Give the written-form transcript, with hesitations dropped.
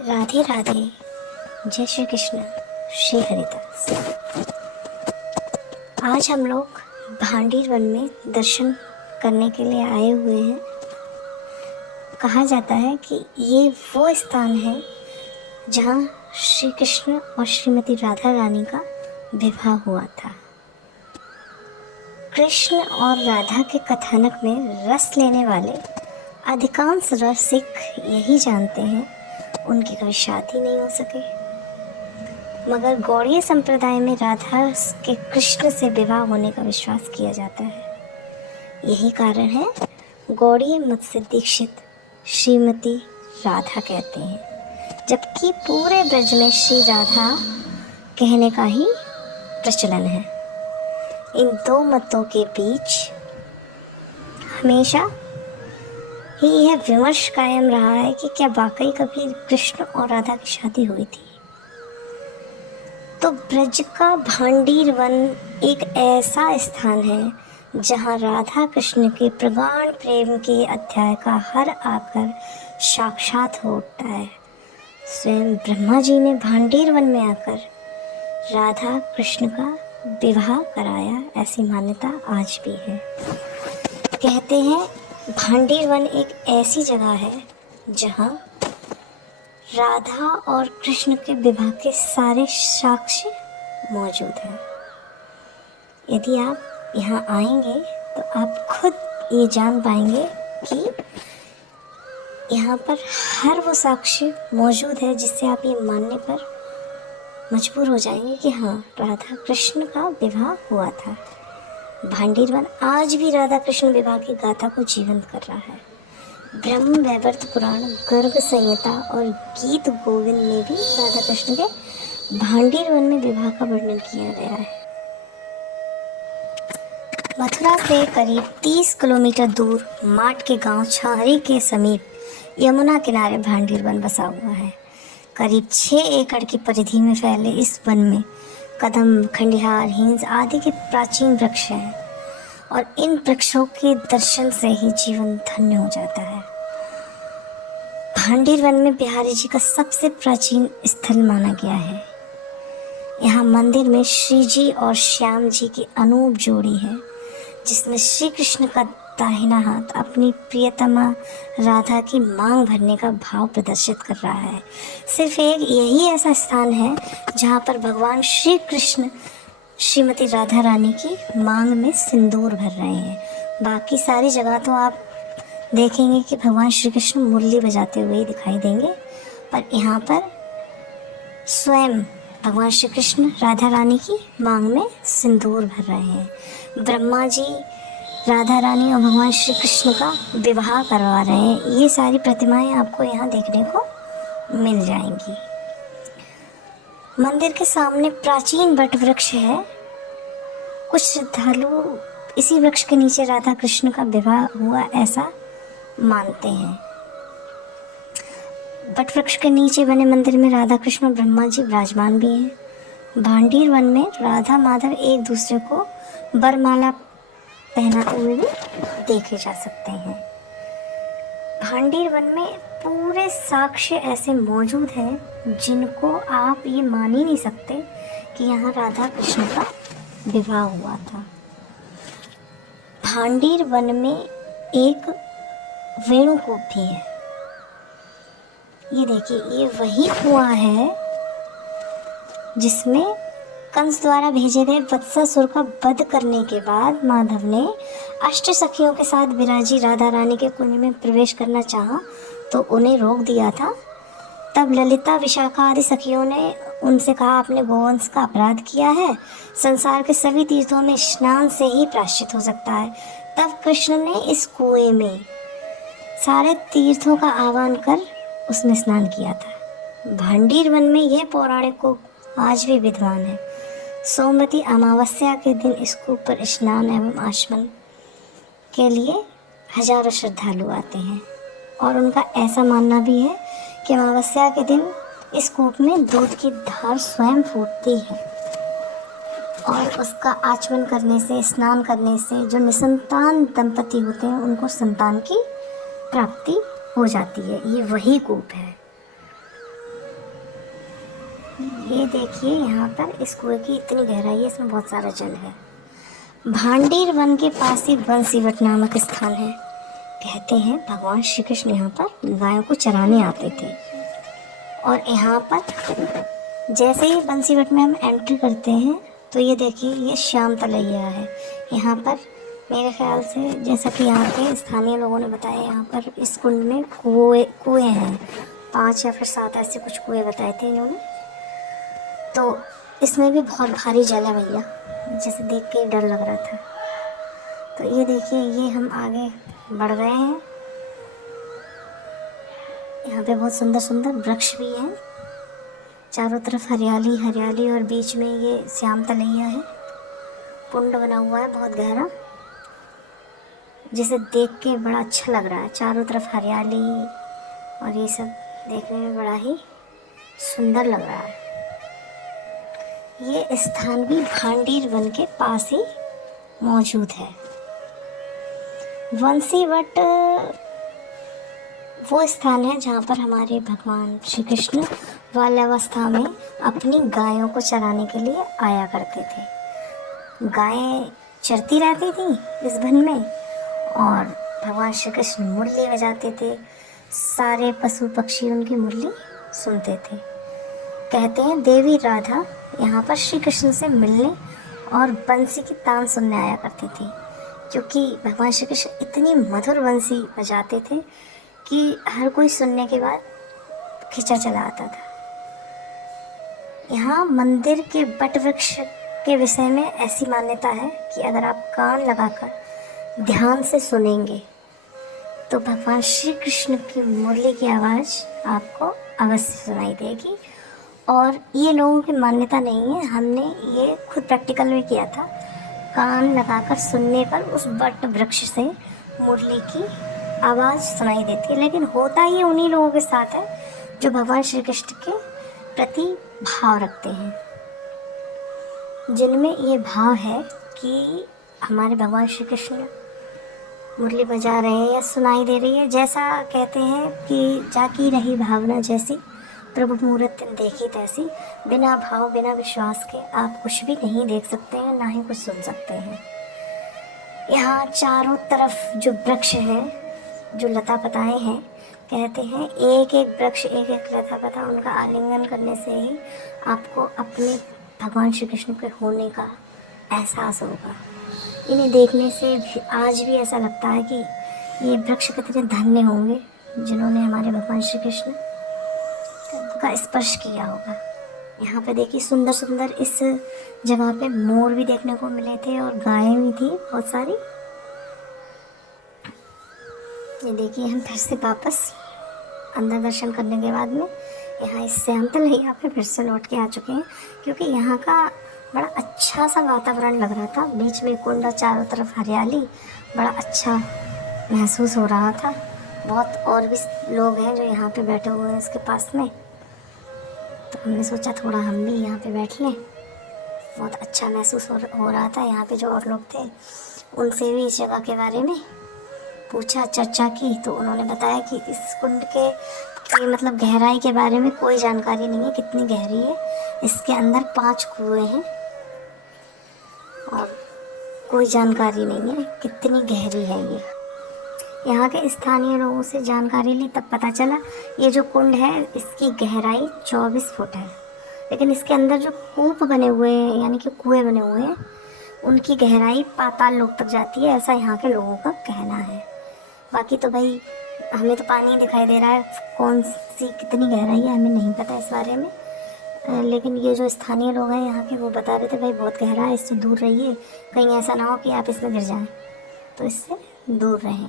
राधे राधे। जय श्री कृष्ण। श्री हरिदास। आज हम लोग भांडीर वन में दर्शन करने के लिए आए हुए हैं। कहा जाता है कि ये वो स्थान है जहाँ श्री कृष्ण और श्रीमती राधा रानी का विवाह हुआ था। कृष्ण और राधा के कथानक में रस लेने वाले अधिकांश रसिक यही जानते हैं उनकी कभी शादी नहीं हो सके, मगर गौड़ीय संप्रदाय में राधा के कृष्ण से विवाह होने का विश्वास किया जाता है। यही कारण है गौड़ीय मत से दीक्षित श्रीमती राधा कहते हैं, जबकि पूरे ब्रज में श्री राधा कहने का ही प्रचलन है। इन दो मतों के बीच हमेशा ही यह विमर्श कायम रहा है कि क्या वाकई कभी कृष्ण और राधा की शादी हुई थी। तो ब्रज का भांडीर वन एक ऐसा स्थान है जहाँ राधा कृष्ण के प्रगाढ़ प्रेम के अध्याय का हर आकर साक्षात हो उठता है। स्वयं ब्रह्मा जी ने भांडीर वन में आकर राधा कृष्ण का विवाह कराया, ऐसी मान्यता आज भी है। कहते हैं भांडीर वन एक ऐसी जगह है जहाँ राधा और कृष्ण के विवाह के सारे साक्ष्य मौजूद हैं। यदि आप यहाँ आएंगे तो आप खुद ये जान पाएंगे कि यहाँ पर हर वो साक्ष्य मौजूद है जिससे आप ये मानने पर मजबूर हो जाएंगे कि हाँ, राधा कृष्ण का विवाह हुआ था। भांडीर वन आज भी राधा कृष्ण विवाह की गाथा को जीवंत कर रहा है। ब्रह्म वैवर्त पुराण, गर्ग संहिता और गीत गोविंद में भी राधा कृष्ण के भांडीर वन में विवाह का वर्णन किया गया है। मथुरा से करीब 30 किलोमीटर दूर माट के गांव छाहरी के समीप यमुना किनारे भांडीर वन बसा हुआ है। करीब 6 एकड़ की परिधि में फैले इस वन में कदम, खंडिहार, हिंस आदि के प्राचीन वृक्ष हैं और इन वृक्षों के दर्शन से ही जीवन धन्य हो जाता है। भांडीर वन में बिहारी जी का सबसे प्राचीन स्थल माना गया है। यहाँ मंदिर में श्री जी और श्याम जी की अनूप जोड़ी है, जिसमें श्री कृष्ण का दाहिना हाथ अपनी प्रियतमा राधा की मांग भरने का भाव प्रदर्शित कर रहा है। सिर्फ एक यही ऐसा स्थान है जहाँ पर भगवान श्री कृष्ण श्रीमती राधा रानी की मांग में सिंदूर भर रहे हैं। बाकी सारी जगह तो आप देखेंगे कि भगवान श्री कृष्ण मुरली बजाते हुए दिखाई देंगे, पर यहाँ पर स्वयं भगवान श्री कृष्ण राधा रानी की मांग में सिंदूर भर रहे हैं। ब्रह्मा जी राधा रानी और भगवान श्री कृष्ण का विवाह करवा रहे हैं। ये सारी प्रतिमाएं आपको यहाँ देखने को मिल जाएंगी। मंदिर के सामने प्राचीन वट वृक्ष है। कुछ श्रद्धालु इसी वृक्ष के नीचे राधा कृष्ण का विवाह हुआ ऐसा मानते हैं। वट वृक्ष के नीचे बने मंदिर में राधा कृष्ण और ब्रह्मा जी विराजमान भी हैं। भांडीर वन में राधा माधव एक दूसरे को वरमाला पहनाते हुए भी देखे जा सकते हैं। भांडीर वन में पूरे साक्ष्य ऐसे मौजूद हैं जिनको आप ये मान ही नहीं सकते कि यहाँ राधा कृष्ण का विवाह हुआ था। भांडीर वन में एक वेणुकूप भी है। ये देखिए, ये वही कुआं है जिसमें कंस द्वारा भेजे गए वत्सासुर का वध करने के बाद माधव ने अष्ट सखियों के साथ विराजी राधा रानी के कुंज में प्रवेश करना चाहा तो उन्हें रोक दिया था। तब ललिता, विशाखा आदि सखियों ने उनसे कहा, आपने गोवंश का अपराध किया है, संसार के सभी तीर्थों में स्नान से ही प्रायश्चित हो सकता है। तब कृष्ण ने इस कुएं में सारे तीर्थों का आह्वान कर उसमें स्नान किया था। भांडीर वन में यह पौराणिक कूप आज भी विद्यमान है। सोमवती अमावस्या के दिन इस कूप पर स्नान एवं आचमन के लिए हजारों श्रद्धालु आते हैं और उनका ऐसा मानना भी है कि अमावस्या के दिन इस कूप में दूध की धार स्वयं फूटती है और उसका आचमन करने से, स्नान करने से जो निसंतान दंपति होते हैं उनको संतान की प्राप्ति हो जाती है। ये वही कूप है। ये देखिए यहाँ पर इस कुएं की इतनी गहराई है, इसमें बहुत सारा जल है। भांडीर वन के पास ही बंसीवट नामक स्थान है। कहते हैं भगवान श्री कृष्ण यहाँ पर गायों को चराने आते थे। और यहाँ पर जैसे ही बंसीवट में हम एंट्री करते हैं तो ये देखिए ये श्याम तलैया है। यहाँ पर मेरे ख्याल से, जैसा कि यहाँ के स्थानीय लोगों ने बताया, यहाँ पर इस कुंड में कुएँ हैं, 5 या फिर 7 ऐसे कुछ कुएँ बताए थे इन्होंने। तो इसमें भी बहुत भारी जल है भैया, जिसे देख के डर लग रहा था। तो ये देखिए ये हम आगे बढ़ रहे हैं। यहाँ पे बहुत सुंदर सुंदर वृक्ष भी हैं, चारों तरफ हरियाली हरियाली, और बीच में ये श्याम तलैया है। कुंड बना हुआ है बहुत गहरा, जिसे देख के बड़ा अच्छा लग रहा है। चारों तरफ हरियाली और ये सब देखने में बड़ा ही सुंदर लग रहा है। ये स्थान भी भांडीर वन के पास ही मौजूद है। बंसीवट वो स्थान है जहाँ पर हमारे भगवान श्री कृष्ण बाल्यावस्था में अपनी गायों को चराने के लिए आया करते थे। गायें चरती रहती थी इस वन में और भगवान श्री कृष्ण मुरली बजाते थे। सारे पशु पक्षी उनकी मुरली सुनते थे। कहते हैं देवी राधा यहाँ पर श्री कृष्ण से मिलने और बंसी की तान सुनने आया करती थी, क्योंकि भगवान श्री कृष्ण इतनी मधुर बंसी बजाते थे कि हर कोई सुनने के बाद खिंचा चला आता था। यहाँ मंदिर के वट वृक्ष के विषय में ऐसी मान्यता है कि अगर आप कान लगाकर ध्यान से सुनेंगे तो भगवान श्री कृष्ण की मुरली की आवाज़ आपको अवश्य सुनाई देगी। और ये लोगों की मान्यता नहीं है, हमने ये खुद प्रैक्टिकल में किया था। कान लगाकर सुनने पर उस वट वृक्ष से मुरली की आवाज़ सुनाई देती है। लेकिन होता ये उन्हीं लोगों के साथ है जो भगवान श्री कृष्ण के प्रति भाव रखते हैं, जिनमें ये भाव है कि हमारे भगवान श्री कृष्ण मुरली बजा रहे हैं या सुनाई दे रही है। जैसा कहते हैं कि जाकी रही भावना जैसी, प्रभु मूरत देखी तैसी, बिना भाव बिना विश्वास के आप कुछ भी नहीं देख सकते हैं, ना ही कुछ सुन सकते हैं। यहाँ चारों तरफ जो वृक्ष हैं, जो लता पताएँ हैं, कहते हैं एक एक वृक्ष एक एक लता पता, उनका आलिंगन करने से ही आपको अपने भगवान श्री कृष्ण के होने का एहसास होगा। इन्हें देखने से भी आज भी ऐसा लगता है कि ये वृक्ष कितने धन्य होंगे जिन्होंने हमारे भगवान श्री कृष्ण का स्पर्श किया होगा। यहाँ पे देखिए सुंदर सुंदर इस जगह पे मोर भी देखने को मिले थे और गायें भी थी बहुत सारी। ये देखिए हम फिर से वापस अंदर दर्शन करने के बाद में यहाँ इस श्याम तलैया पे फिर से लौट के आ चुके हैं, क्योंकि यहाँ का बड़ा अच्छा सा वातावरण लग रहा था। बीच में कुंड, चारों तरफ हरियाली, बड़ा अच्छा महसूस हो रहा था। बहुत और भी लोग हैं जो यहाँ पे बैठे हुए हैं इसके पास में, तो हमने सोचा थोड़ा हम भी यहाँ पे बैठ लें। बहुत अच्छा महसूस हो रहा था। यहाँ पे जो और लोग थे उनसे भी इस जगह के बारे में पूछा, चर्चा की, तो उन्होंने बताया कि इस कुंड के मतलब गहराई के बारे में कोई जानकारी नहीं है, कितनी गहरी है। इसके अंदर 5 कुएं हैं और कोई जानकारी नहीं है कितनी गहरी है ये। यहाँ के स्थानीय लोगों से जानकारी ली तब पता चला ये जो कुंड है इसकी गहराई 24 फुट है, लेकिन इसके अंदर जो कूप बने हुए हैं यानी कि कुएं बने हुए हैं उनकी गहराई पाताल लोक तक जाती है, ऐसा यहाँ के लोगों का कहना है। बाकी तो भाई हमें तो पानी दिखाई दे रहा है, कौन सी कितनी गहराई है हमें नहीं पता इस बारे में। लेकिन ये जो स्थानीय लोग हैं यहाँ के वो बता रहे थे भाई बहुत गहरा है, इससे दूर रहिए, कहीं ऐसा ना हो कि आप इसमें गिर जाएं, तो इससे दूर रहें।